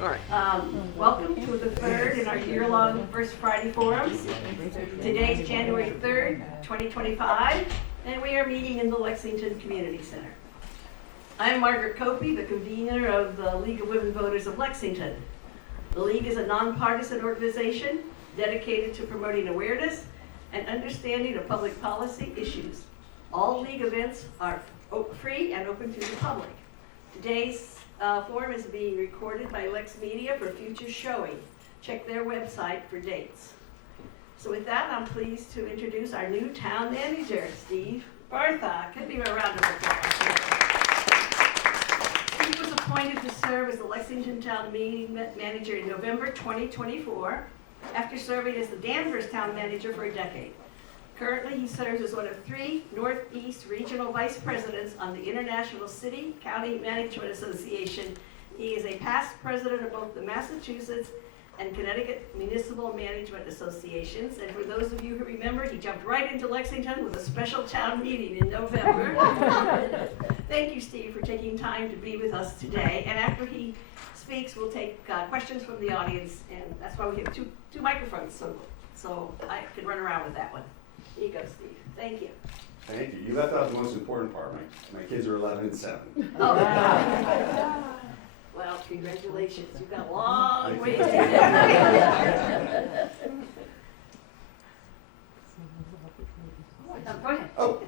All right. Welcome to the third in our year-long First Friday Forums. Today is January 3rd, 2025, and we are meeting in the Lexington Community Center. I'm Margaret Copey, the convener of the League of Women Voters of Lexington. The League is a nonpartisan organization dedicated to promoting awareness and understanding of public policy issues. All League events are free and open to the public. Today's forum is being recorded by LexMedia for future showing. Check their website for dates. So with that, I'm pleased to introduce our new town manager, Steve Bartha. Give me a round of applause. Steve was appointed to serve as the Lexington Town Meeting Manager in November 2024, after serving as the Danvers Town Manager for a decade. Currently, he serves as one of 3 Northeast Regional Vice Presidents on the International City County Management Association. He is a past president of both the Massachusetts and Connecticut Municipal Management Associations. And for those of you who remember, he jumped right into Lexington with a special town meeting in November. Thank you, Steve, for taking time to be with us today. And after he speaks, we'll take questions from the audience. And that's why we have two microphones, so I can run around with that one. Here you go, Steve. Thank you. Thank you. You left out the most important part. My kids are 11 and 7. Oh, well, congratulations. You've got a long ways to go. Go ahead. Oh,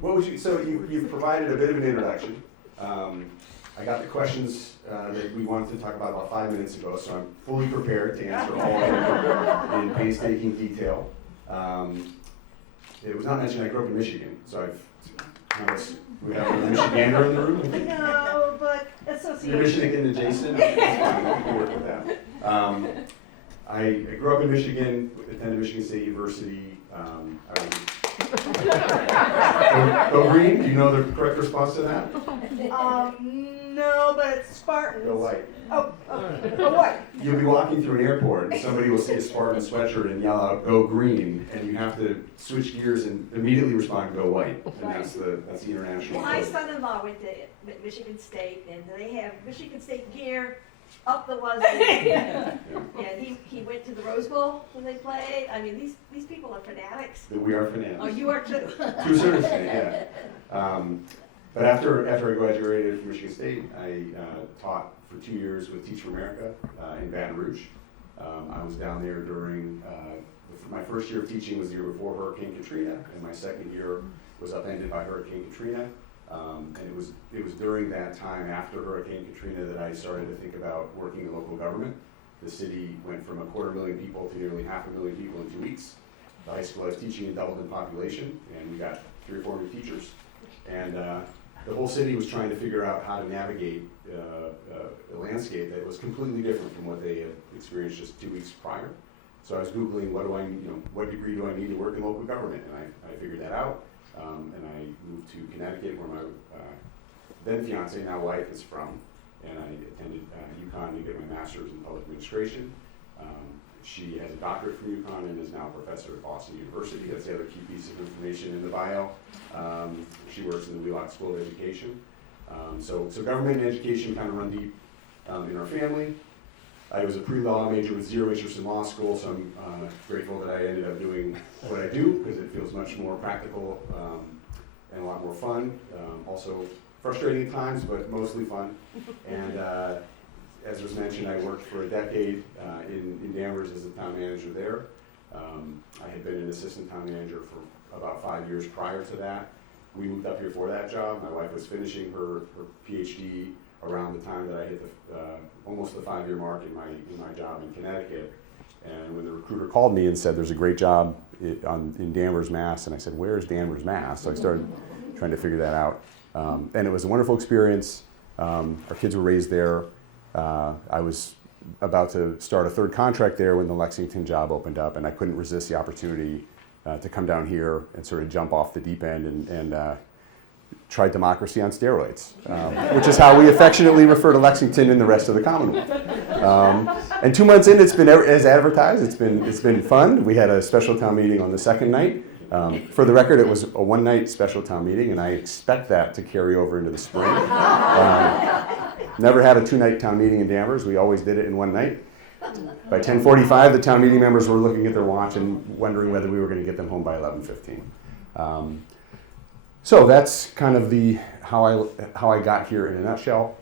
what would you? So you've provided a bit of an introduction. I got the questions that we wanted to talk about 5 minutes ago, so I'm fully prepared to answer all in painstaking detail. It was not mentioned I grew up in Michigan, so we have a Michigander in the room. No, but association. You're Michigan adjacent. We can work with that. I grew up in Michigan, attended Michigan State University. Go green? Do you know the correct response to that? No, but it's Spartans. Go white. Oh, white. You'll be walking through an airport and somebody will see a Spartan sweatshirt and yell out, "Go green," and you have to switch gears and immediately respond, "Go white." And that's the international. My son-in-law went to Michigan State, and they have Michigan State gear up the wazoo. Yeah, he went to the Rose Bowl when they played. I mean, these people are fanatics. We are fanatics. Oh, you are too. To a certain extent, yeah. But after I graduated from Michigan State, I taught for 2 years with Teach for America in Baton Rouge. I was down there during, my first year of teaching was the year before Hurricane Katrina, and my second year was upended by Hurricane Katrina. And it was during that time after Hurricane Katrina that I started to think about working in local government. The city went from 250,000 people to nearly 500,000 people in 2 weeks. The high school I was teaching in doubled in population, and we got 3 or 4 new teachers. And the whole city was trying to figure out how to navigate a landscape that was completely different from what they had experienced just 2 weeks prior. So I was Googling, what degree do I need to work in local government? And I figured that out. And I moved to Connecticut, where my then fiance, now wife, is from. And I attended UConn to get my master's in public administration. She has a doctorate from UConn and is now a professor at Boston University. That's the other key piece of information in the bio. She works in the Wheelock School of Education. So government and education kind of run deep in our family. I was a pre-law major with 0 interest in law school, so I'm grateful that I ended up doing what I do, because it feels much more practical and a lot more fun. Also frustrating at times, but mostly fun. And as was mentioned, I worked for a decade in Danvers as a town manager there. I had been an assistant town manager for about 5 years prior to that. We moved up here for that job. My wife was finishing her PhD around the time that I hit almost the 5-year mark in my job in Connecticut. And when the recruiter called me and said, "There's a great job in Danvers, Mass," and I said, "Where's Danvers, Mass?" So I started trying to figure that out. And it was a wonderful experience. Our kids were raised there. I was about to start a 3rd contract there when the Lexington job opened up, and I couldn't resist the opportunity to come down here and sort of jump off the deep end and try democracy on steroids, which is how we affectionately refer to Lexington and the rest of the Commonwealth. And 2 months in, it's been as advertised. It's been fun. We had a special town meeting on the 2nd night. For the record, it was a one-night special town meeting, and I expect that to carry over into the spring. Never had a 2-night town meeting in Danvers. We always did it in one night. By 10:45, the town meeting members were looking at their watch and wondering whether we were going to get them home by 11:15. So that's kind of how I got here in a nutshell.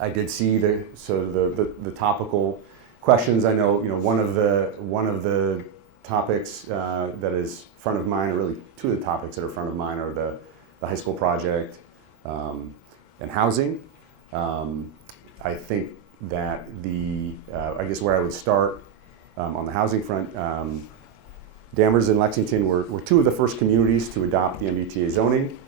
I did see the topical questions. I know one of the topics that is front of mind, or really two of the topics that are front of mind, are the high school project and housing. I think that I guess where I would start on the housing front, Danvers and Lexington were two of the first communities to adopt the MBTA zoning.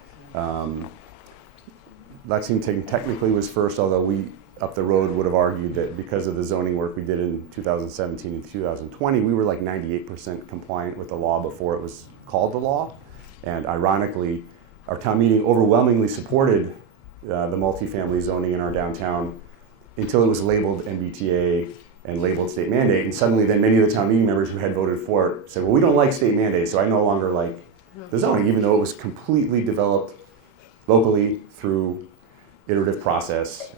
Lexington technically was first, although we up the road would have argued that because of the zoning work we did in 2017 and 2020, we were like 98% compliant with the law before it was called the law. And ironically, our town meeting overwhelmingly supported the multifamily zoning in our downtown until it was labeled MBTA and labeled state mandate. And suddenly then many of the town meeting members who had voted for it said, well, we don't like state mandate, so I no longer like the zoning, even though it was completely developed locally through iterative process.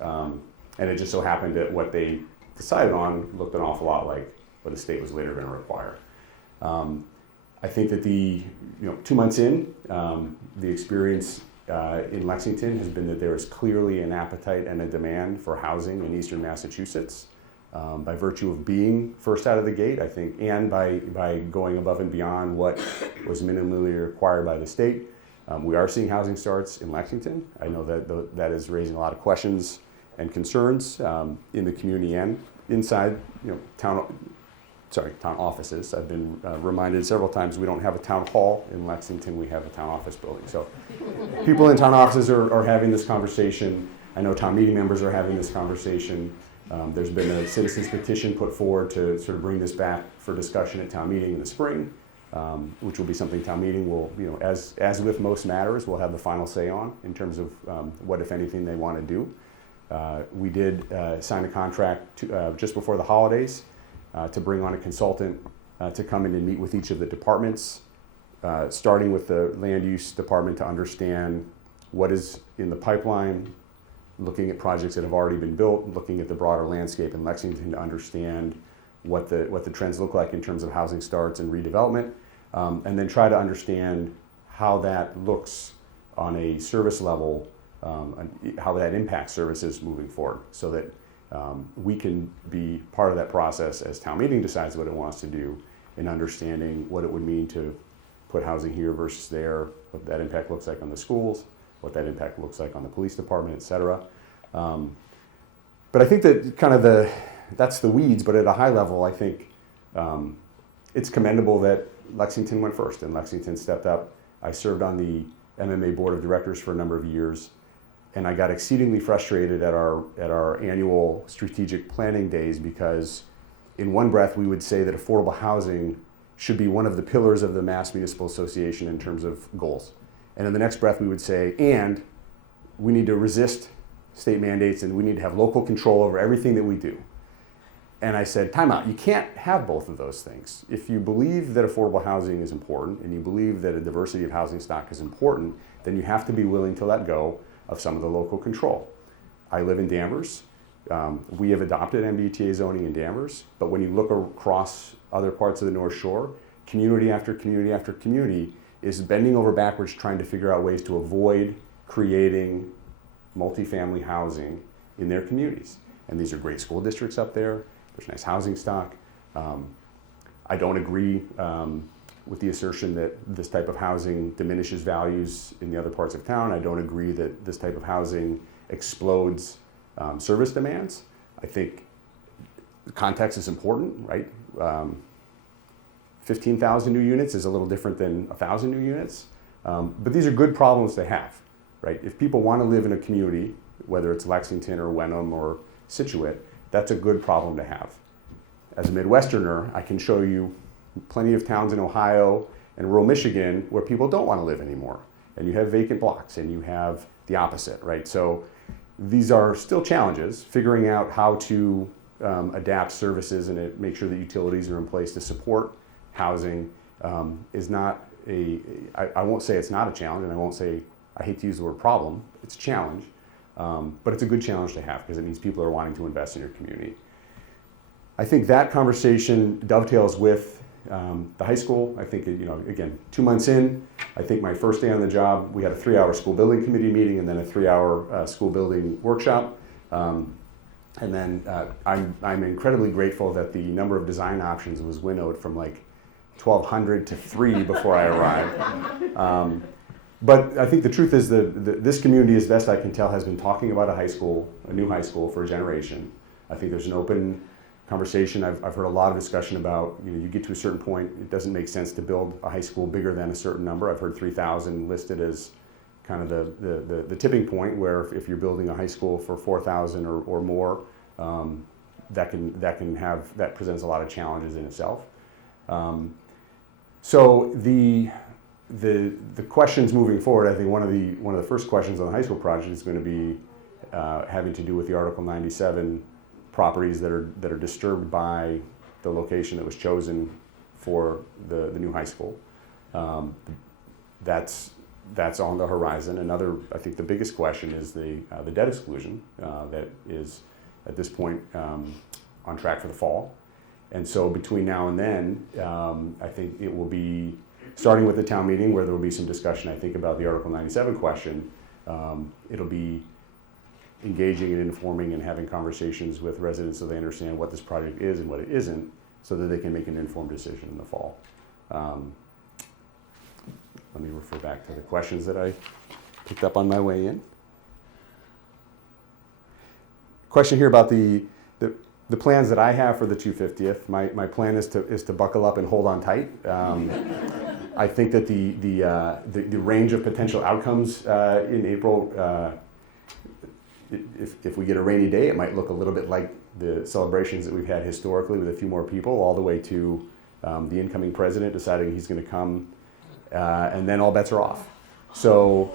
And it just so happened that what they decided on looked an awful lot like what the state was later going to require. I think that 2 months in, the experience in Lexington has been that there is clearly an appetite and a demand for housing in eastern Massachusetts. By virtue of being first out of the gate, I think, and by going above and beyond what was minimally required by the state, we are seeing housing starts in Lexington. I know that that is raising a lot of questions and concerns in the community and inside town offices. I've been reminded several times we don't have a town hall in Lexington, we have a town office building. So people in town offices are having this conversation. I know town meeting members are having this conversation. There's been a citizens petition put forward to sort of bring this back for discussion at town meeting in the spring, which will be something town meeting will, as with most matters, will have the final say on in terms of what, if anything, they want to do. We did sign a contract just before the holidays to bring on a consultant to come in and meet with each of the departments, starting with the land use department to understand what is in the pipeline, looking at projects that have already been built, looking at the broader landscape in Lexington to understand what the trends look like in terms of housing starts and redevelopment, and then try to understand how that looks on a service level, how that impacts services moving forward, so that we can be part of that process as town meeting decides what it wants to do in understanding what it would mean to put housing here versus there, what that impact looks like on the schools, what that impact looks like on the police department, et cetera. But I think that kind of that's the weeds, but at a high level, I think it's commendable that Lexington went first and Lexington stepped up. I served on the MMA board of directors for a number of years, and I got exceedingly frustrated at our annual strategic planning days because in one breath we would say that affordable housing should be one of the pillars of the Mass Municipal Association in terms of goals. And in the next breath we would say, and we need to resist state mandates and we need to have local control over everything that we do. And I said, time out, you can't have both of those things. If you believe that affordable housing is important and you believe that a diversity of housing stock is important, then you have to be willing to let go of some of the local control. I live in Danvers. We have adopted MBTA zoning in Danvers, but when you look across other parts of the North Shore, community after community after community is bending over backwards trying to figure out ways to avoid creating multifamily housing in their communities. And these are great school districts up there. There's nice housing stock. I don't agree with the assertion that this type of housing diminishes values in the other parts of town. I don't agree that this type of housing explodes service demands. I think the context is important, right? 15,000 new units is a little different than 1,000 new units. But these are good problems to have, right? If people want to live in a community, whether it's Lexington or Wenham or Scituate, that's a good problem to have. As a Midwesterner, I can show you plenty of towns in Ohio and rural Michigan where people don't want to live anymore. And you have vacant blocks and you have the opposite, right? So these are still challenges. Figuring out how to adapt services and make sure that utilities are in place to support housing is not I won't say it's not a challenge, and I won't say, I hate to use the word problem, it's a challenge. But it's a good challenge to have because it means people are wanting to invest in your community. I think that conversation dovetails with the high school. I think, again, 2 months in, I think my first day on the job, we had a 3-hour school building committee meeting and then a 3-hour school building workshop. And then I'm incredibly grateful that the number of design options was winnowed from like 1,200 to 3 before I arrived. But I think the truth is that this community, as best I can tell, has been talking about a new high school for a generation. I think there's an open conversation. I've heard a lot of discussion about, you get to a certain point, it doesn't make sense to build a high school bigger than a certain number. I've heard 3,000 listed as kind of the tipping point where if you're building a high school for 4,000 or more, that presents a lot of challenges in itself. So the questions moving forward, I think one of the first questions on the high school project is going to be having to do with the Article 97 properties that are disturbed by the location that was chosen for the new high school. That's on the horizon. Another, I think the biggest question is the debt exclusion that is at this point on track for the fall. And so between now and then, I think it will be starting with the town meeting where there will be some discussion, I think, about the Article 97 question. It'll be engaging and informing and having conversations with residents so they understand what this project is and what it isn't so that they can make an informed decision in the fall. Let me refer back to the questions that I picked up on my way in. Question here about the plans that I have for the 250th. My plan is to buckle up and hold on tight. I think that the range of potential outcomes in April, if we get a rainy day, it might look a little bit like the celebrations that we've had historically with a few more people, all the way to the incoming president deciding he's going to come, and then all bets are off. So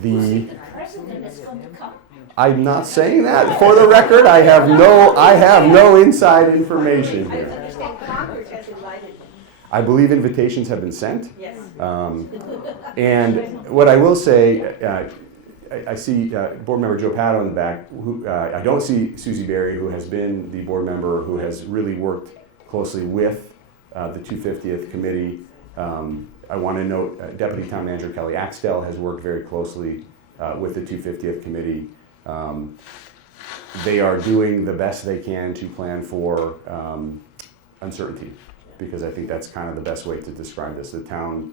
The president is going to come. I'm not saying that. For the record, I have no inside information I here. understand Congress has invited them. I believe invitations have been sent. Yes. And what I will say, I see board member Joe Pato in the back. I don't see Susie Berry, who has been the board member who has really worked closely with the 250th committee. I want to note Deputy Town Manager Kelly Axtell has worked very closely with the 250th committee. They are doing the best they can to plan for uncertainty, because I think that's kind of the best way to describe this. The town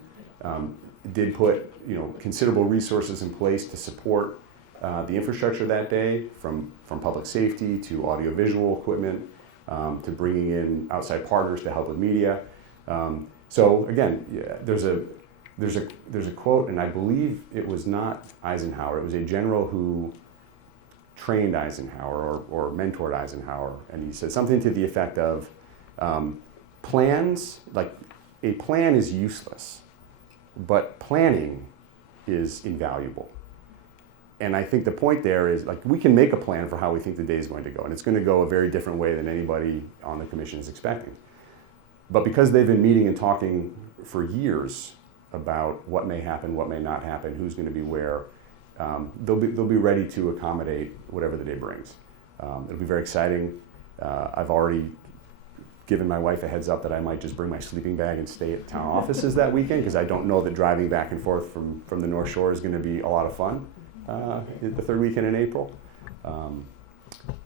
did put considerable resources in place to support the infrastructure that day, from public safety to audiovisual equipment to bringing in outside partners to help with media. So again, there's a quote, and I believe it was not Eisenhower. It was a general who trained Eisenhower or mentored Eisenhower, and he said something to the effect of, plans, like a plan is useless, but planning is invaluable. And I think the point there is, like, we can make a plan for how we think the day is going to go, and it's going to go a very different way than anybody on the commission is expecting. But because they've been meeting and talking for years about what may happen, what may not happen, who's going to be where, they'll be ready to accommodate whatever the day brings. It'll be very exciting. I've already given my wife a heads up that I might just bring my sleeping bag and stay at town offices that weekend, because I don't know that driving back and forth from the North Shore is going to be a lot of fun the third weekend in April.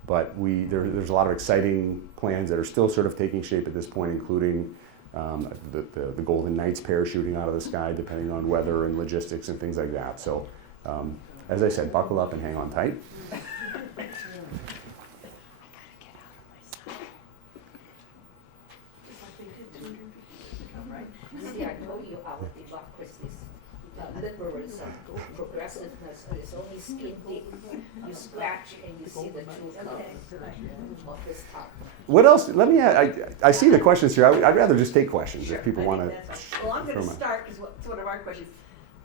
But there's a lot of exciting plans that are still sort of taking shape at this point, including the Golden Knights parachuting out of the sky, depending on weather and logistics and things like that. So, as I said, buckle up and hang on tight. See, I told you our democracy's liberalism, progressiveness is only skin deep. You scratch and you see the truth of this topic. What else? Let me add, I see the questions here. I'd rather just take questions if people want to. Well, I'm going to start because it's one of our questions.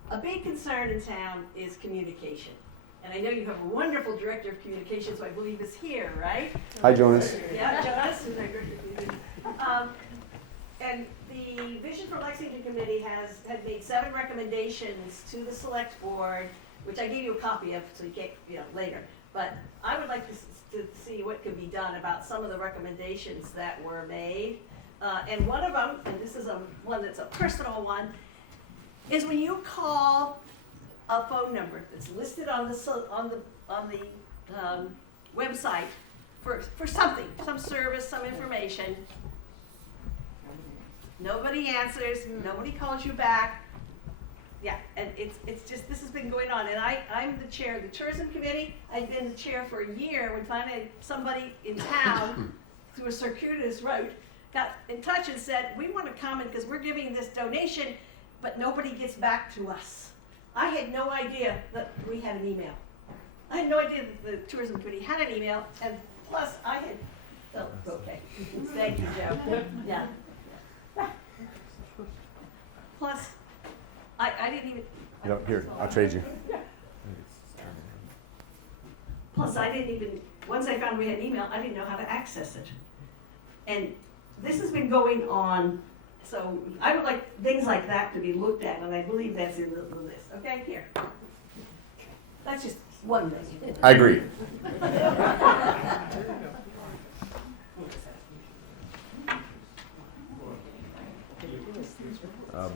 A big concern in town is communication. And I know you have a wonderful director of communications, who I believe is here, right? Hi, Jonas. Yeah, Jonas. And the Vision for Lexington Committee had made 7 recommendations to the select board which I gave you a copy of, so you get, later. But I would like to see what could be done about some of the recommendations that were made. And one of them, and this is one that's a personal one, is when you call a phone number that's listed on the website for something, some service, some information. Nobody answers, nobody calls you back. Yeah, and it's just, this has been going on, and I'm the chair of the tourism committee. I've been the chair for a year when finally somebody in town, through a circuitous route, got in touch and said, we want to come in because we're giving this donation, but nobody gets back to us. I had no idea that we had an email. I had no idea that the tourism committee had an email, and plus I had, okay, thank you, Joe, yeah. Plus, I didn't even. No, here, I'll trade you. Plus, I didn't even, once I found we had an email, I didn't know how to access it. And this has been going on, so I would like things like that to be looked at, and I believe that's in the list. Okay, here. That's just one thing. I agree.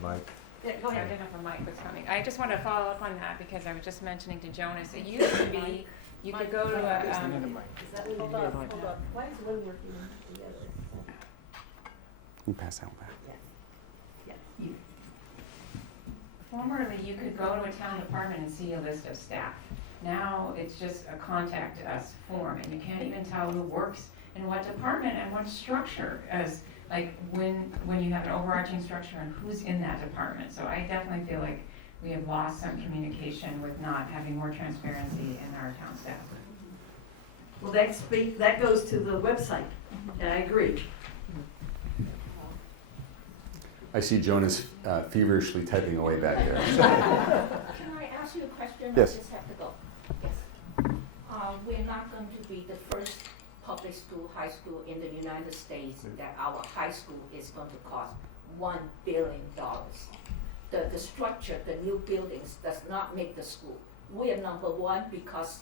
Mike. Yeah, go I ahead. don't know if a mic was coming. I just want to follow up on that because I was just mentioning to Jonas, it used to be, you could go to a, Hold on. Why is one working together? You pass that one back. Yeah, you. formerly you could go to a town department and see a list of staff. Now it's just a contact us form and you can't even tell who works in what department and what structure as like when you have an overarching structure and who's in that department. So I definitely feel like we have lost some communication with not having more transparency in our town staff. Well, that goes to the website, and I agree. I see Jonas feverishly typing away back there. Can I ask you a question? Yes. I just have to go. Yes. We're not going to be the first public school, high school in the United States that our high school is going to cost $1 billion. The structure, the new buildings does not make the school. We are number one because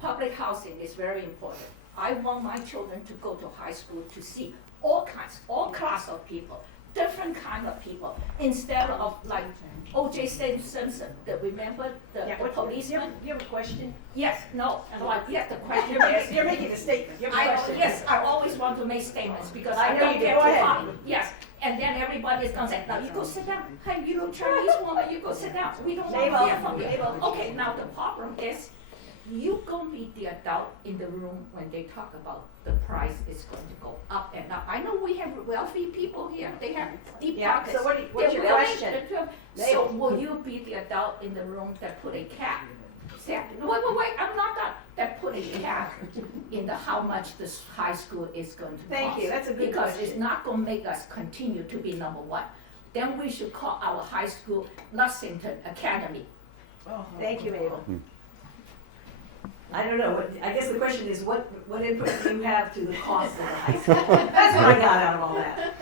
public housing is very important. I want my children to go to high school to see all class of people, different kind of people, instead of like O.J. Simpson, remember the policeman? You have a question? Yes, no, yes, the question is. You're making a statement. You have a question. Yes, I always want to make statements because I I know don't you do. get Go to ahead. talk. Yes, and then everybody's gonna say, now you go sit down. Hey, you little Chinese woman, you go sit down. We don't want to hear from you. Okay, now the problem is, you gonna be the adult in the room when they talk about the price is going to go up and up. I know we have wealthy people here, they have deep pockets. So what's your They're willing question? So will you be the adult in the room that put a cap? Say, wait, I'm not that put a cap in how much this high school is going to cost. Thank you, that's a good Because question. it's not gonna make us continue to be number one. Then we should call our high school Lexington Academy. Thank you, Abel. I don't know, I guess the question is, what input do you have to the cost of the high school? That's what I got out of all that.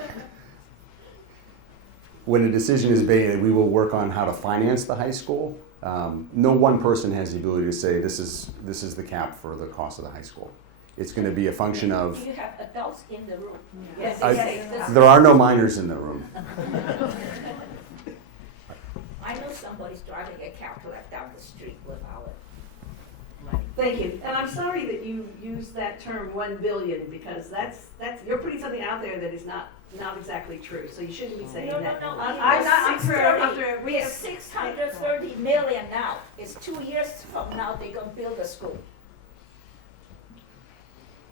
When a decision is made, we will work on how to finance the high school. No one person has the ability to say this is the cap for the cost of the high school. It's going to be a function of. Do you have adults in the room? Yes, Yes. There are no minors in the room. I know somebody's driving a calculator down the street with our money. Thank you, and I'm sorry that you used that term 1 billion, because that's, you're putting something out there that is not exactly true, so you shouldn't be saying that. No. I'm for, We have 630 million now. It's 2 years from now, they're gonna build a school.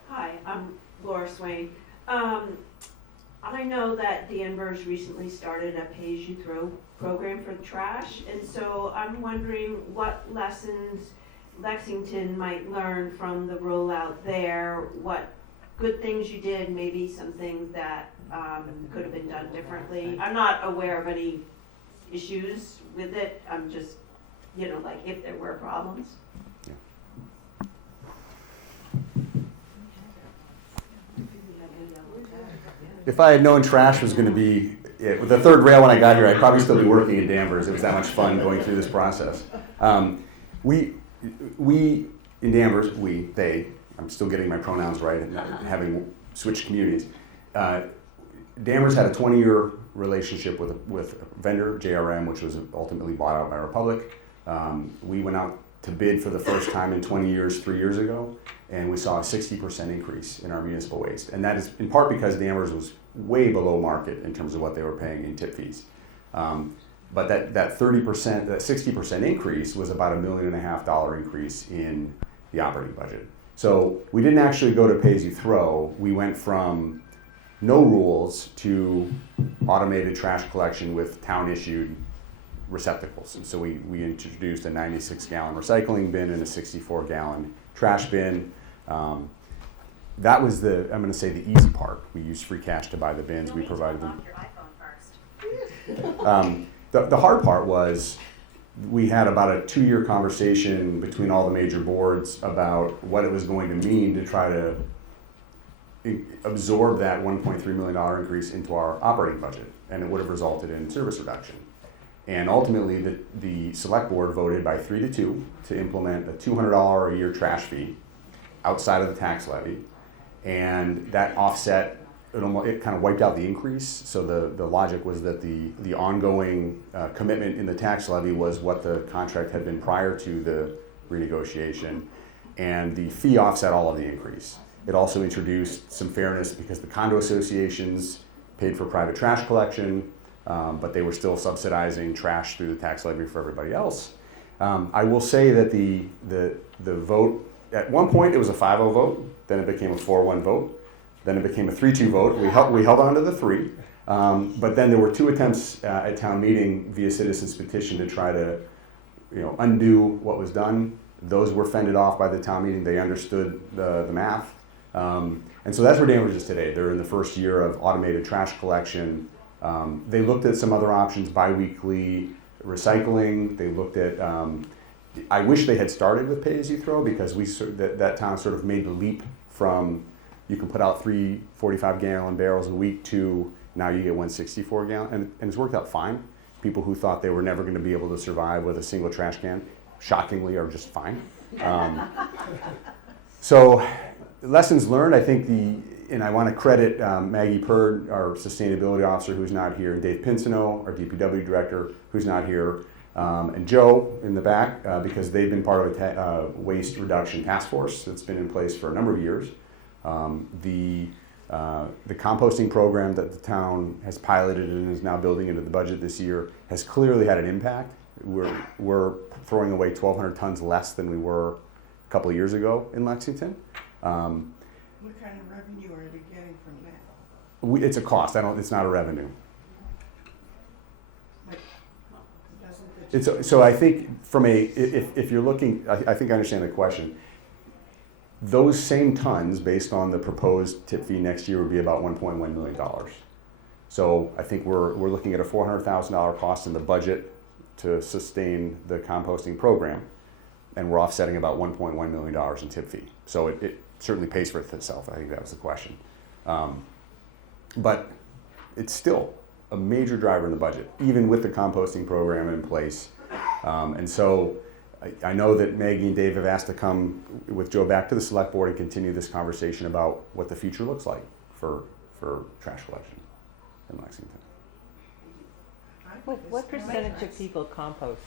Hi, I'm Laura Swain. I know that Danvers recently started a pay-as-you-throw program for trash, and so I'm wondering what lessons Lexington might learn from the rollout there, what good things you did, maybe some things that could have been done differently. I'm not aware of any issues with it, I'm just, like if there were problems. If I had known trash was going to be with the third rail when I got here, I'd probably still be working in Danvers. It was that much fun going through this process. We in Danvers, they, I'm still getting my pronouns right and having switched communities. Danvers had a 20-year relationship with a vendor, JRM, which was ultimately bought out by Republic. We went out to bid for the first time in 20 years, 3 years ago, and we saw a 60% increase in our municipal waste. And that is in part because Danvers was way below market in terms of what they were paying in tip fees. But that 30%, that 60% increase was about $1.5 million increase in the operating budget. So we didn't actually go to pay-as-you-throw. We went from no rules to automated trash collection with town-issued receptacles. And so we introduced a 96-gallon recycling bin and a 64-gallon trash bin. That was I'm going to say the easy part. We used free cash to buy the bins. We provided them. The hard part was we had about a 2-year conversation between all the major boards about what it was going to mean to try to absorb that $1.3 million increase into our operating budget, and it would have resulted in service reduction. And ultimately, the select board voted by 3-2 to implement a $200 a year trash fee outside of the tax levy, and that offset, it kind of wiped out the increase. So the logic was that the ongoing commitment in the tax levy was what the contract had been prior to the renegotiation, and the fee offset all of the increase. It also introduced some fairness because the condo associations paid for private trash collection, but they were still subsidizing trash through the tax levy for everybody else. I will say that the vote, at one point it was a 5-0 vote, then it became a 4-1 vote, then it became a 3-2 vote. We held on to the 3, but then there were 2 attempts at town meeting via citizens petition to try to undo what was done. Those were fended off by the town meeting. They understood the math. And so that's where Danvers is today. They're in the first year of automated trash collection. They looked at some other options, biweekly recycling. They looked at, I wish they had started with pay-as-you-throw because that town sort of made the leap from you can put out 3 45-gallon barrels a week to now you get 1 64-gallon, and it's worked out fine. People who thought they were never going to be able to survive with a single trash can, shockingly, are just fine. So lessons learned, I think and I want to credit Maggie Purd, our sustainability officer, who's not here, and Dave Pinsino, our DPW director, who's not here, and Joe in the back, because they've been part of a waste reduction task force that's been in place for a number of years. The composting program that the town has piloted and is now building into the budget this year has clearly had an impact. We're throwing away 1,200 tons less than we were a couple of years ago in Lexington. What kind of revenue are they getting from that? It's a cost. It's not a revenue. So I think if you're looking, I think I understand the question. Those same tons, based on the proposed tip fee next year, would be about $1.1 million. So I think we're looking at a $400,000 cost in the budget to sustain the composting program, and we're offsetting about $1.1 million in tip fee. So it certainly pays for itself. I think that was the question. But it's still a major driver in the budget, even with the composting program in place. And so I know that Maggie and Dave have asked to come with Joe back to the select board and continue this conversation about what the future looks like for trash collection in Lexington. What percentage of people compost?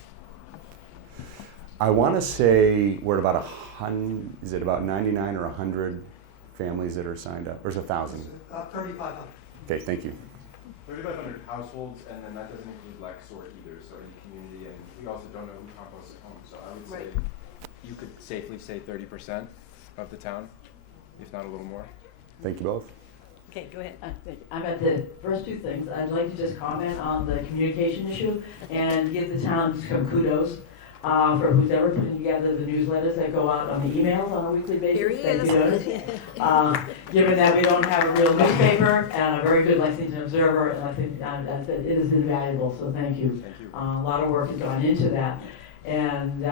I want to say we're at about 100, is it about 99 or 100 families that are signed up? Or is it 1,000? 3,500. Okay, thank you. 3,500 households, and then that doesn't include Lex or either, so in the community, and we also don't know who composts at home, so I would say you could safely say 30% of the town, if not a little more. Thank you both. Okay, go ahead. I'm at the first 2 things. I'd like to just comment on the communication issue and give the town some kudos for who's ever putting together the newsletters that go out on the emails on a weekly basis. Here he Thank is. you, notice. Given that we don't have a real newspaper and a very good Lexington Observer, and I think it is invaluable, so thank you. Thank you. A lot of work has gone into that. And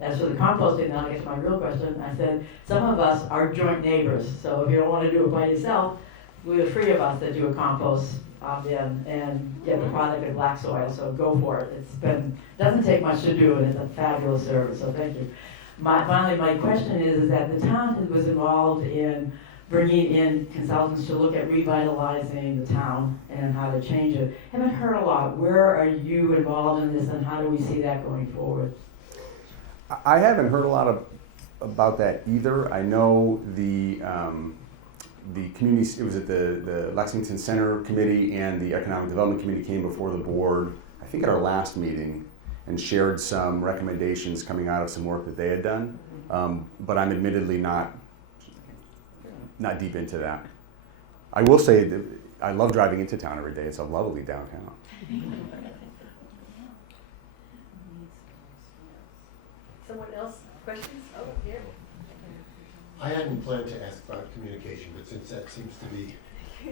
as for the composting, now I guess my real question, I said, some of us are joint neighbors, so if you don't want to do it by yourself, we have 3 of us that do a compost opt-in and get the product in black soil, so go for it. Doesn't take much to do, and it's a fabulous service, so thank you. Finally, my question is that the town was involved in bringing in consultants to look at revitalizing the town and how to change it. Haven't heard a lot. Where are you involved in this, and how do we see that going forward? I haven't heard a lot about that either. I know the community, it was at the Lexington Center Committee and the Economic Development Committee came before the board, I think at our last meeting, and shared some recommendations coming out of some work that they had done. But I'm admittedly not deep into that. I will say that I love driving into town every day. It's a lovely downtown. Someone else, questions? Oh, here. I hadn't planned to ask about communication, but since that seems to be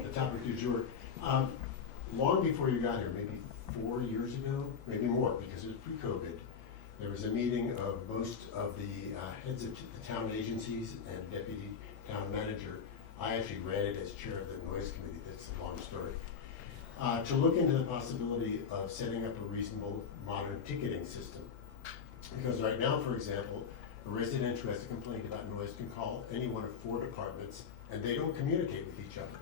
the topic du jour, long before you got here, maybe 4 years ago, maybe more, because it was pre-COVID, there was a meeting of most of the heads of the town agencies and deputy town manager. I actually ran it as chair of the noise committee, that's a long story, to look into the possibility of setting up a reasonable modern ticketing system. Because right now, for example, a resident who has a complaint about noise can call any one of 4 departments and they don't communicate with each other.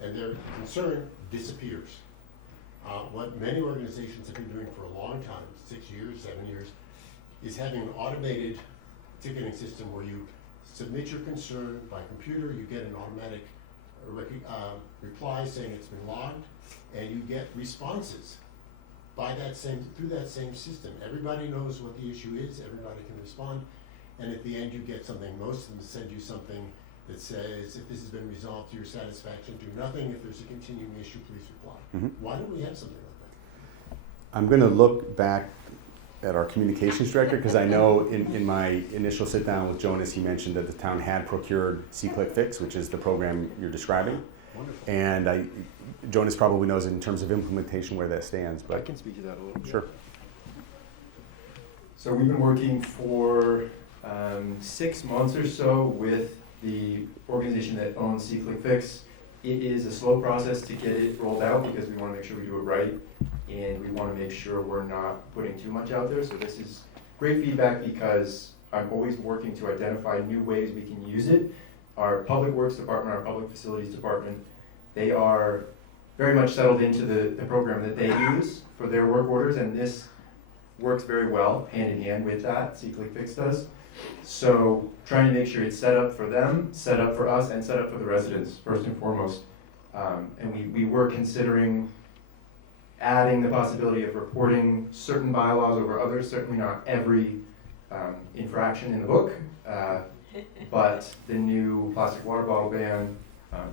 And their concern disappears. What many organizations have been doing for a long time, 6 years, 7 years, is having an automated ticketing system where you submit your concern by computer, you get an automatic reply saying it's been logged, and you get responses through that same system. Everybody knows what the issue is, everybody can respond, and at the end you get something. Most of them send you something that says, if this has been resolved to your satisfaction, do nothing. If there's a continuing issue, please reply. Mm-hmm. Why don't we have something like that? I'm going to look back at our communications director because I know in my initial sit down with Jonas, he mentioned that the town had procured C-Click-Fix, which is the program you're describing. Wonderful. And Jonas probably knows in terms of implementation where that stands. But I can speak to that a little bit. Sure. So we've been working for 6 months or so with the organization that owns C-Click-Fix. It is a slow process to get it rolled out because we want to make sure we do it right, and we want to make sure we're not putting too much out there. So this is great feedback because I'm always working to identify new ways we can use it. Our Public Works Department, our Public Facilities Department, they are very much settled into the program that they use for their work orders, and this works very well hand in hand with that, C-Click-Fix does. So trying to make sure it's set up for them, set up for us, and set up for the residents, first and foremost. And we were considering adding the possibility of reporting certain bylaws over others, certainly not every infraction in the book, but the new plastic water bottle ban,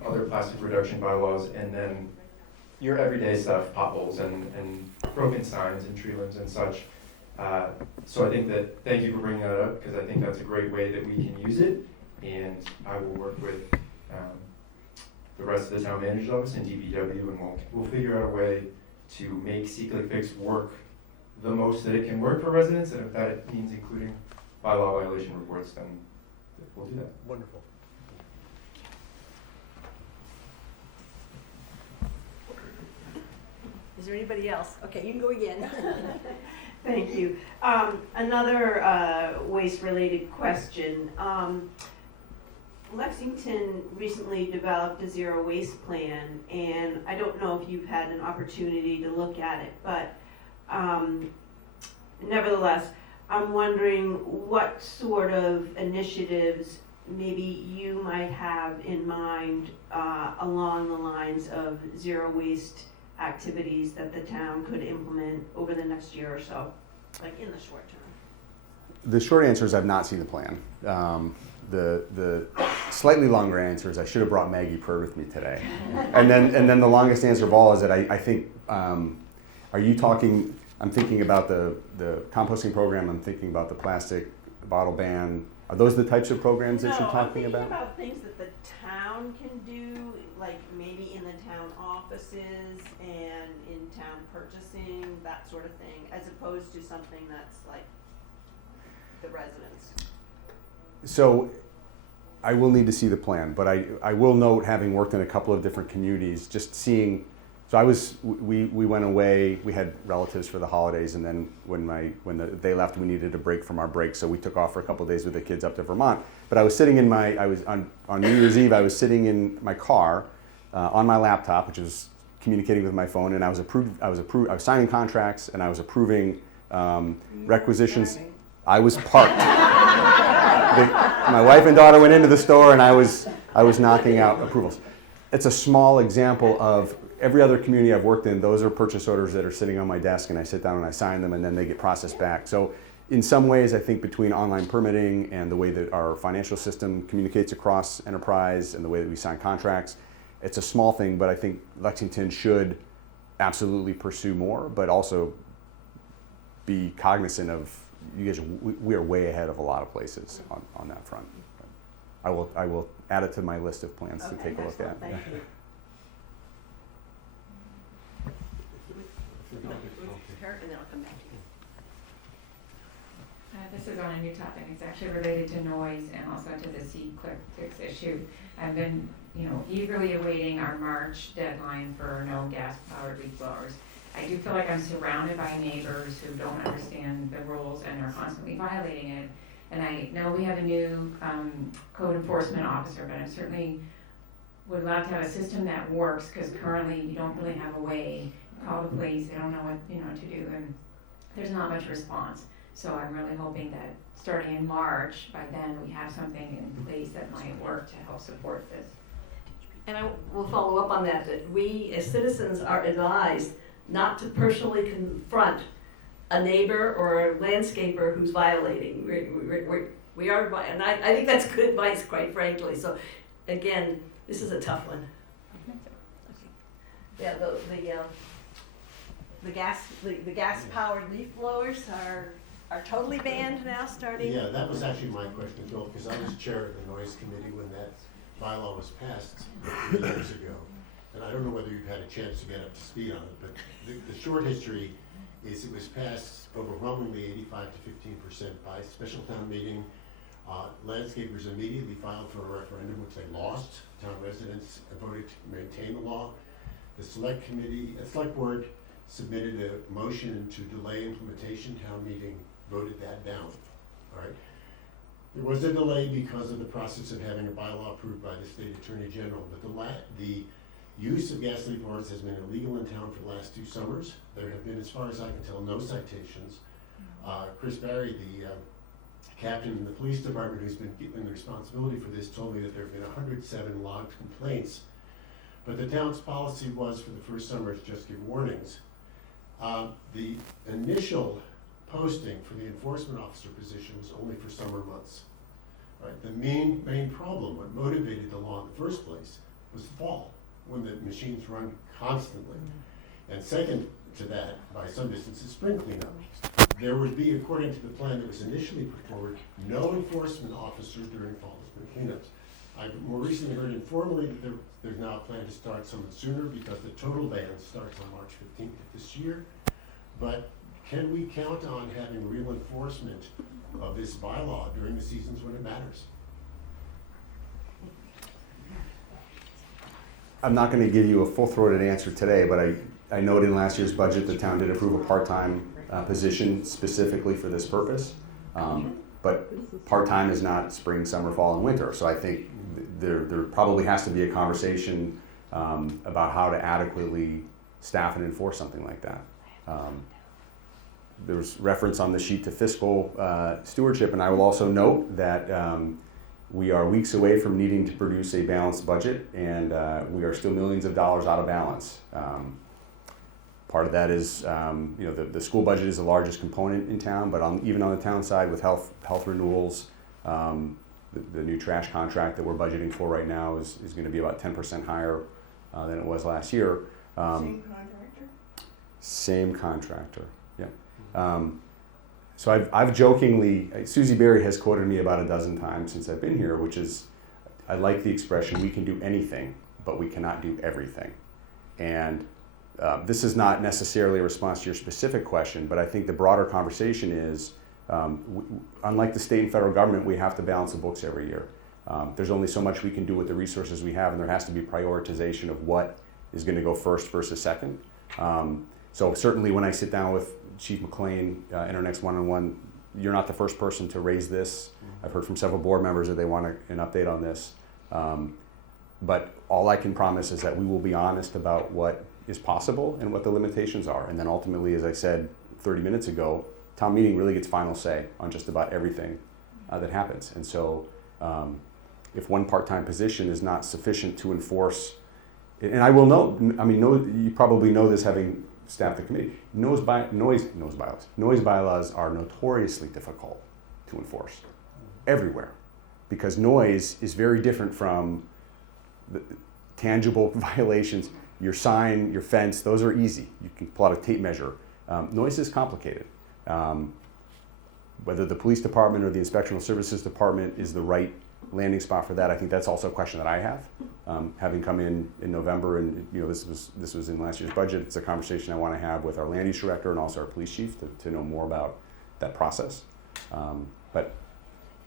other plastic reduction bylaws, and then your everyday stuff, potholes and broken signs and tree limbs and such. So I think that, thank you for bringing that up, because I think that's a great way that we can use it, and I will work with the rest of the town manager's office and DPW, and we'll figure out a way to make C-Click-Fix work the most that it can work for residents, and if that means including bylaw violation reports, then we'll do that. Wonderful. Is there anybody else? Okay, you can go again. Thank you. Another waste-related question. Lexington recently developed a zero waste plan, and I don't know if you've had an opportunity to look at it, but nevertheless, I'm wondering what sort of initiatives maybe you might have in mind along the lines of zero waste activities that the town could implement over the next year or so, like in the short term. The short answer is I've not seen the plan. The slightly longer answer is I should have brought Maggie Purr with me today. And then the longest answer of all is that I think, are you talking, I'm thinking about the composting program, I'm thinking about the plastic bottle ban. Are those the types of programs that you're talking about? No, I'm thinking about things that the town can do, like maybe in the town offices and in town purchasing, that sort of thing, as opposed to something that's like the residents. So I will need to see the plan, but I will note, having worked in a couple of different communities, just seeing, so we went away, we had relatives for the holidays, and then they left, we needed a break from our break, so we took off for a couple of days with the kids up to Vermont. But I was sitting on New Year's Eve, I was sitting in my car on my laptop, which was communicating with my phone, and I was signing contracts, and I was approving requisitions. I was parked. My wife and daughter went into the store, and I was knocking out approvals. It's a small example of every other community I've worked in. Those are purchase orders that are sitting on my desk, and I sit down and I sign them, and then they get processed back. So in some ways, I think between online permitting and the way that our financial system communicates across enterprise and the way that we sign contracts, it's a small thing, but I think Lexington should absolutely pursue more, but also be cognizant of, you guys, we are way ahead of a lot of places on that front. I will add it to my list of plans to take a look at. Thank you. Her, and then I'll come back to you. This is on a new topic. It's actually related to noise and also to the C-Click issue. I've been, eagerly awaiting our March deadline for no gas-powered leaf blowers. I do feel like I'm surrounded by neighbors who don't understand the rules and are constantly violating it. And I know we have a new code enforcement officer, but I certainly would love to have a system that works, because currently you don't really have a way. You call the police, they don't know what to do, and there's not much response. So I'm really hoping that starting in March, by then we have something in place that might work to help support this. And I will follow up on that we as citizens are advised not to personally confront a neighbor or a landscaper who's violating. We are, and I think that's good advice, quite frankly. So again, this is a tough one. Yeah, the gas powered leaf blowers are totally banned now, starting. Yeah, that was actually my question, Bill, because I was chair of the noise committee when that bylaw was passed 3 years ago. And I don't know whether you've had a chance to get up to speed on it, but the short history is it was passed overwhelmingly 85 to 15% by special town meeting. Landscapers immediately filed for a referendum, which they lost. Town residents voted to maintain the law. The select board submitted a motion to delay implementation. Town meeting voted that down. All right. There was a delay because of the process of having a bylaw approved by the state attorney general, but the use of gas leaf blowers has been illegal in town for the last 2 summers. There have been, as far as I can tell, no citations. Chris Barry, the captain in the police department who's been given the responsibility for this, told me that there have been 107 logged complaints. But the town's policy was, for the first summer, to just give warnings. The initial posting for the enforcement officer position was only for summer months. Right? The main problem, what motivated the law in the first place, was the fall, when the machines run constantly. And second to that, by some distance, is spring cleanup. There would be, according to the plan that was initially put forward, no enforcement officer during fall and spring cleanups. I've more recently heard informally that there's now a plan to start somewhat sooner, because the total ban starts on March 15th of this year. But can we count on having real enforcement of this bylaw during the seasons when it matters? I'm not going to give you a full-throated answer today, but I noted in last year's budget the town did approve a part-time position specifically for this purpose. But part-time is not spring, summer, fall, and winter. So I think there probably has to be a conversation about how to adequately staff and enforce something like that. There's reference on the sheet to fiscal stewardship, and I will also note that we are weeks away from needing to produce a balanced budget, and we are still millions of dollars out of balance. Part of that is, the school budget is the largest component in town, but even on the town side with health renewals, the new trash contract that we're budgeting for right now is going to be about 10% higher than it was last year. Same contractor? Same contractor, yeah. So I've jokingly, Susie Berry has quoted me about a dozen times since I've been here, which is, I like the expression, we can do anything, but we cannot do everything. And this is not necessarily a response to your specific question, but I think the broader conversation is, unlike the state and federal government, we have to balance the books every year. There's only so much we can do with the resources we have, and there has to be prioritization of what is going to go first versus second. So certainly when I sit down with Chief McLean in our next one-on-one, you're not the first person to raise this. I've heard from several board members that they want an update on this. But all I can promise is that we will be honest about what is possible and what the limitations are. And then ultimately, as I said 30 minutes ago, town meeting really gets final say on just about everything that happens. And so if one part-time position is not sufficient to enforce, and I will know, I mean, you probably know this having staffed the committee, noise bylaws are notoriously difficult to enforce everywhere, because noise is very different from the tangible violations. Your sign, your fence, those are easy. You can pull out a tape measure. Noise is complicated. Whether the police department or the inspectional services department is the right landing spot for that, I think that's also a question that I have. Having come in November, and this was in last year's budget, it's a conversation I want to have with our land use director and also our police chief to know more about that process. But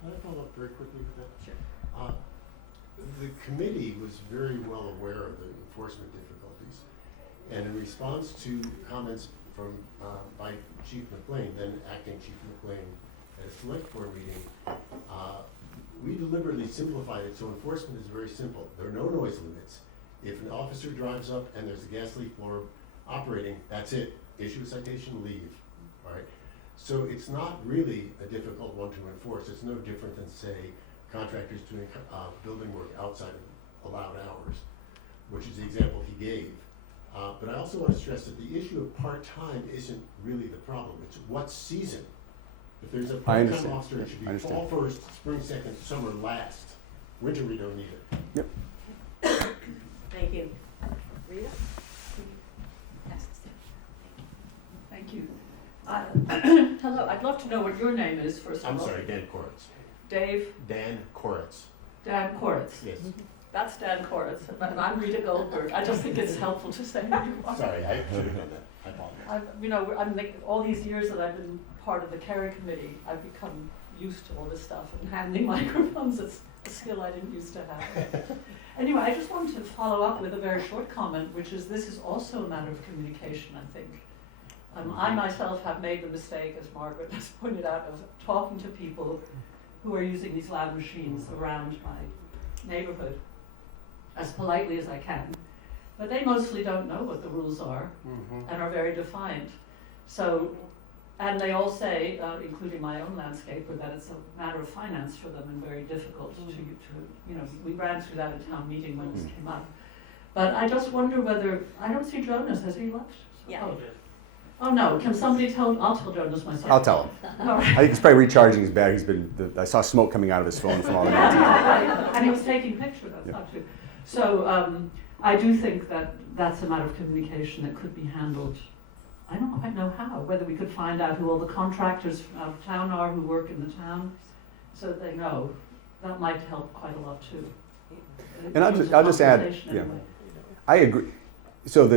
Can I follow up very quickly with that? Sure. The committee was very well aware of the enforcement difficulties, and in response to comments from by Chief McLean, then acting Chief McLean, at a select board meeting, we deliberately simplified it so enforcement is very simple. There are no noise limits. If an officer drives up and there's a gas leak floor operating, that's it. Issue a citation, leave. All right. So it's not really a difficult one to enforce. It's no different than, say, contractors doing building work outside of allowed hours, which is the example he gave. But I also want to stress that the issue of part-time isn't really the problem. It's what season. If there's a part-time officer, it should be fall first, spring second, summer last. Winter, we don't need it. Yep. Thank you. Rita? Thank you. Hello, I'd love to know what your name is, first of I'm all. sorry, Dan Koretz. Dave? Dan Koretz. Dan Koretz. Yes. That's Dan Koretz, and I'm Rita Goldberg. I just think it's helpful to say who you are. Sorry, I should have done that. I apologize. All these years that I've been part of the Kerry Committee, I've become used to all this stuff, and handling microphones is a skill I didn't used to have. Anyway, I just wanted to follow up with a very short comment, which is this is also a matter of communication, I think. I myself have made the mistake, as Margaret has pointed out, of talking to people who are using these loud machines around my neighborhood as politely as I can. But they mostly don't know what the rules are and are very defiant. So, and they all say, including my own landscaper, that it's a matter of finance for them and very difficult to we ran through that at town meeting when this came up. But I just wonder whether, I don't see Jonas, has he left? Yeah. Oh no, can somebody I'll tell Jonas myself. I'll tell him. All right. I think he's probably recharging his bag. I saw smoke coming out of his phone from all the meetings. Right. And he was taking pictures, that's not true. So I do think that that's a matter of communication that could be handled. I don't quite know how, whether we could find out who all the contractors out of town are who work in the town, so that they know. That might help quite a lot too. And I'll just add, Anyway. I agree. So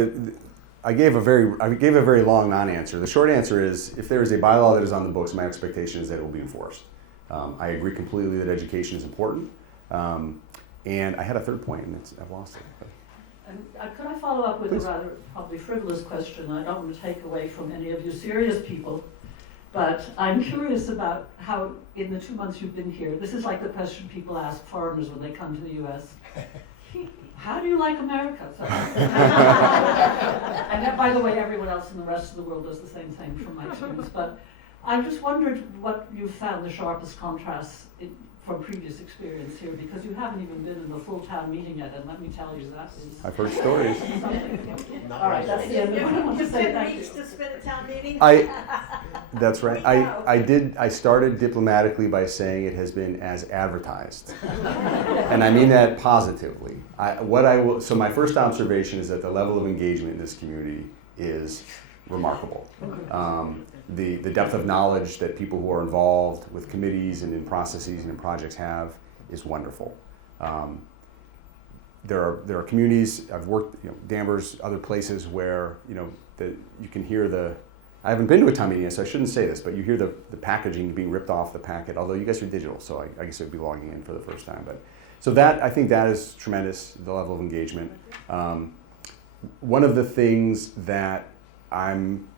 I gave a very long non-answer. The short answer is, if there is a bylaw that is on the books, my expectation is that it will be enforced. I agree completely that education is important. And I had a third point, and I've lost it. And could I follow up with Please. a rather probably frivolous question? I don't want to take away from any of you serious people, but I'm curious about how, in the 2 months you've been here, this is like the question people ask foreigners when they come to the U.S. How do you like America? And that, by the way, everyone else in the rest of the world does the same thing from my experience. But I just wondered what you found the sharpest contrasts from previous experience here, because you haven't even been in the full town meeting yet, and let me tell you, that is I've heard stories. something. All right, that's the end of what I want to say. Thank you. to spend a town meeting? That's right. I started diplomatically by saying it has been as advertised. And I mean that positively. So my first observation is that the level of engagement in this community is remarkable. The depth of knowledge that people who are involved with committees and in processes and in projects have is wonderful. There are communities I've worked, Danvers, other places where that you can hear I haven't been to a town meeting yet, so I shouldn't say this, but you hear the packaging being ripped off the packet, although you guys are digital, so I guess it would be logging in for the first time. But so that, I think that is tremendous, the level of engagement. One of the things that I'm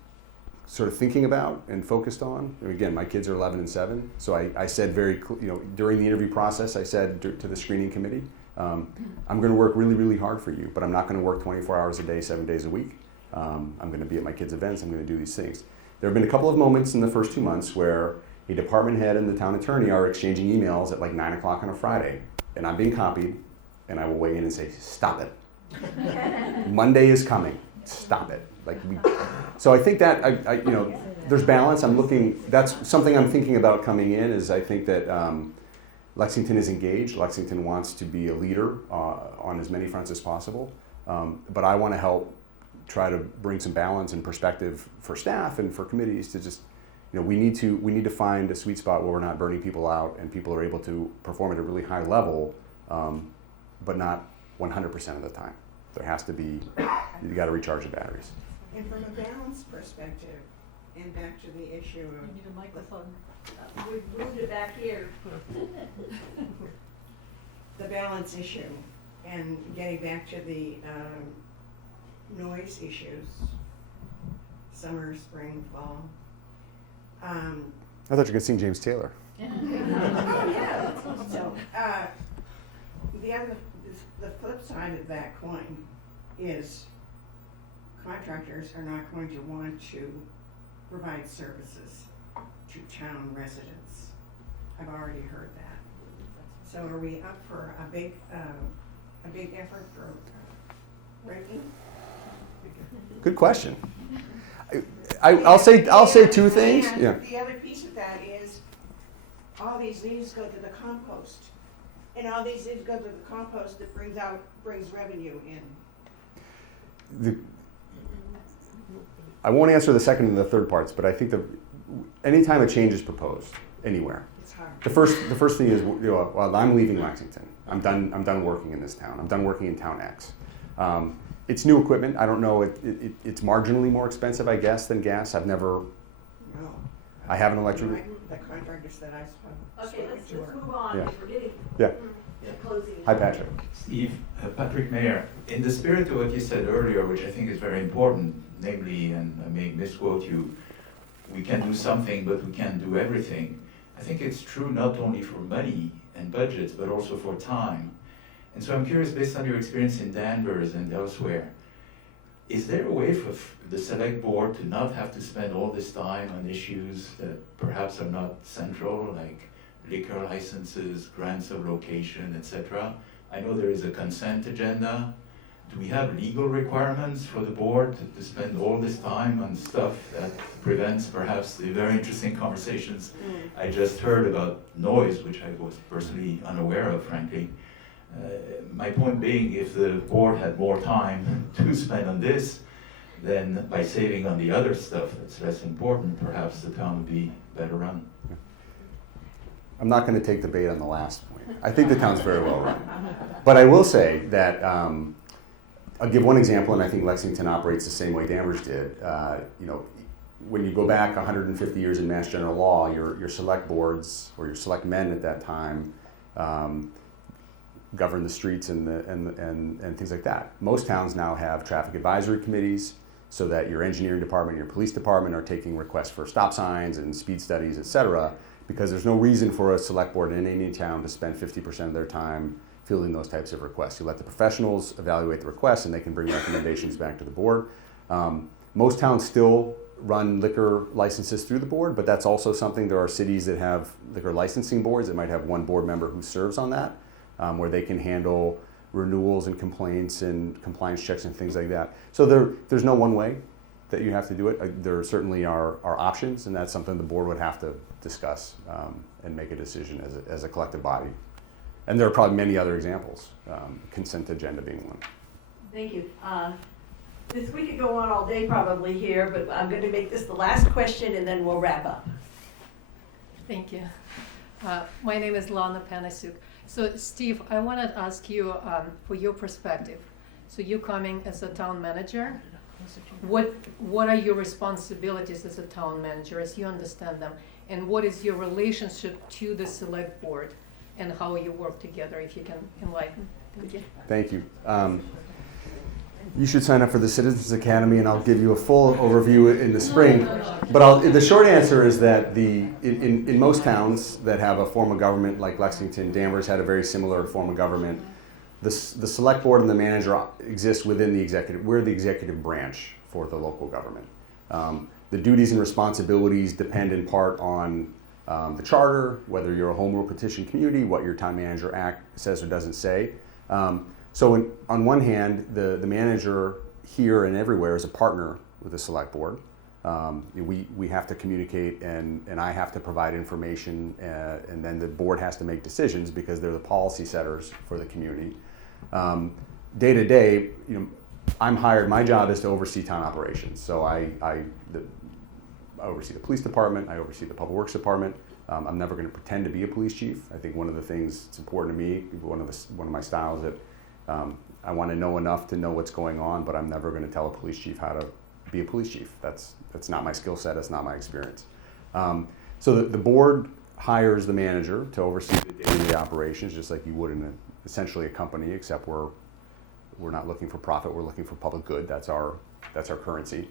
sort of thinking about and focused on, and again, my kids are 11 and 7, so I said during the interview process, I said to the screening committee, I'm going to work really, really hard for you, but I'm not going to work 24 hours a day, 7 days a week. I'm going to be at my kids' events, I'm going to do these things. There have been a couple of moments in the first 2 months where a department head and the town attorney are exchanging emails at like 9 o'clock on a Friday, and I'm being copied, and I will weigh in and say, stop it. Monday is coming, stop it. So I think that, there's balance. That's something I'm thinking about coming in, is I think that Lexington is engaged. Lexington wants to be a leader on as many fronts as possible, but I want to help try to bring some balance and perspective for staff and for committees to just, we need to find a sweet spot where we're not burning people out and people are able to perform at a really high level, but not 100% of the time. There has to be, you got to recharge the batteries. And from a balance perspective, and back to the issue You of need a microphone. We've moved it back here. the balance issue, and getting back to the noise issues, summer, spring, fall. I thought you were going to sing James Taylor. Yeah. So, the flip side of that coin is contractors are not going to want to provide services to town residents. I've already heard that. So are we up for a big effort for ranking? Good question. I'll say two things. And Yeah. the other piece of that is, all these leaves go to the compost. And all these leaves go to the compost that brings revenue in. I won't answer the second and the third parts, but I think anytime a change is proposed anywhere, It's hard. the first thing is, well, I'm leaving Lexington. I'm done working in this town. I'm done working in town X. It's new equipment. I don't know. It's marginally more expensive, I guess, than gas. I have an electric. The contractors that I spoke Okay, let's to are. move on, Yeah. because we're getting Yeah. to closing. Hi, Patrick. Steve, Patrick Mayer, in the spirit of what you said earlier, which I think is very important, namely, and I may misquote you, we can do something, but we can't do everything. I think it's true not only for money and budgets, but also for time. And so I'm curious, based on your experience in Danvers and elsewhere, is there a way for the select board to not have to spend all this time on issues that perhaps are not central, like liquor licenses, grants of location, etc.? I know there is a consent agenda. Do we have legal requirements for the board to spend all this time on stuff that prevents perhaps the very interesting conversations I just heard about noise, which I was personally unaware of, frankly? My point being, if the board had more time to spend on this, then by saving on the other stuff that's less important, perhaps the town would be better run. I'm not going to take the bait on the last point. I think the town's very well run. But I will say that I'll give one example, and I think Lexington operates the same way Danvers did. When you go back 150 years in Mass General Law, your select boards, or your select men at that time, govern the streets and things like that. Most towns now have traffic advisory committees, so that your engineering department, your police department are taking requests for stop signs and speed studies, et cetera, because there's no reason for a select board in any town to spend 50% of their time fielding those types of requests. You let the professionals evaluate the requests, and they can bring recommendations back to the board. Most towns still run liquor licenses through the board, but that's also something. There are cities that have liquor licensing boards that might have one board member who serves on that, where they can handle renewals and complaints and compliance checks and things like that. So there's no one way that you have to do it. There certainly are options, and that's something the board would have to discuss and make a decision as a collective body. And there are probably many other examples, consent agenda being one. Thank you. We could go on all day probably here, but I'm going to make this the last question, and then we'll wrap up. Thank you. My name is Lana Panasuk. So Steve, I wanted to ask you for your perspective. So you coming as a town manager, what are your responsibilities as a town manager, as you understand them? And what is your relationship to the select board and how you work together, if you can enlighten? Thank you. Thank you. You should sign up for the Citizens Academy, and I'll give you a full overview in the spring. But the short answer is that in most towns that have a form of government, like Lexington, Danvers had a very similar form of government. The select board and the manager exist within the executive. We're the executive branch for the local government. The duties and responsibilities depend in part on the charter, whether you're a home rule petition community, what your town manager act says or doesn't say. So on one hand, the manager here and everywhere is a partner with the select board. We have to communicate, and I have to provide information, and then the board has to make decisions because they're the policy setters for the community. Day to day, I'm hired. My job is to oversee town operations. So I oversee the police department. I oversee the public works department. I'm never going to pretend to be a police chief. I think one of the things that's important to me, one of my styles, that I want to know enough to know what's going on, but I'm never going to tell a police chief how to be a police chief. That's not my skill set. That's not my experience. So the board hires the manager to oversee the day-to-day operations, just like you would in essentially a company, except we're not looking for profit. We're looking for public good. That's our currency.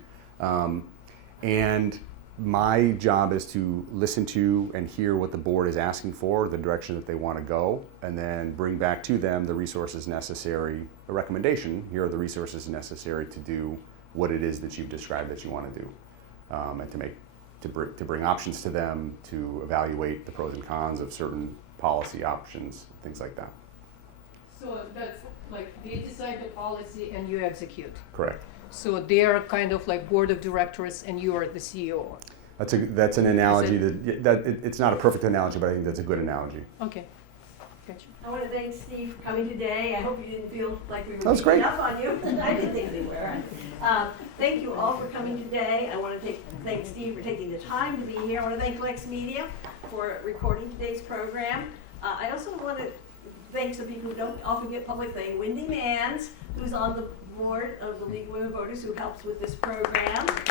And my job is to listen to and hear what the board is asking for, the direction that they want to go, and then bring back to them the resources necessary, a recommendation. Here are the resources necessary to do what it is that you've described that you want to do, and to bring options to them, to evaluate the pros and cons of certain policy options, things like that. So that's like they decide the policy and you execute. Correct. So they're kind of like board of directors and you are the CEO. That's an analogy it's not a perfect analogy, but I think that's a good analogy. Okay, gotcha. I want to thank Steve for coming today. I hope you didn't feel like we were That was great. beating up on you. I didn't think we were. Thank you all for coming today. I want to thank Steve for taking the time to be here. I want to thank LexMedia for recording today's program. I also want to thank some people who don't often get public fame. Wendy Manns, who's on the board of the League of Women Voters, who helps with this program. And we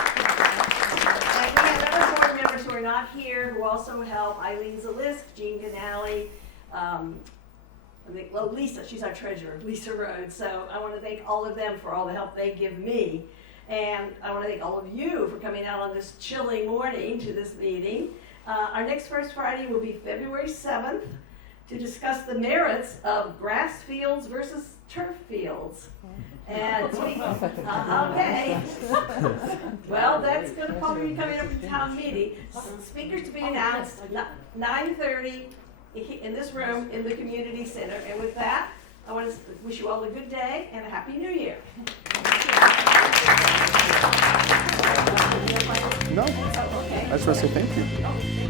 have other board members who are not here who also help. Eileen Zalisk, Jean Ganali, Lisa, she's our treasurer, Lisa Rhodes. So I want to thank all of them for all the help they give me. And I want to thank all of you for coming out on this chilly morning to this meeting. Our next First Friday will be February 7th to discuss the merits of grass fields versus turf fields. And okay. Well, that's going to probably be coming up in town meeting. Speakers to be announced 9:30 in this room in the community center. And with that, I want to wish you all a good day and a happy New Year. No, Okay. I just want to say thank you. Oh,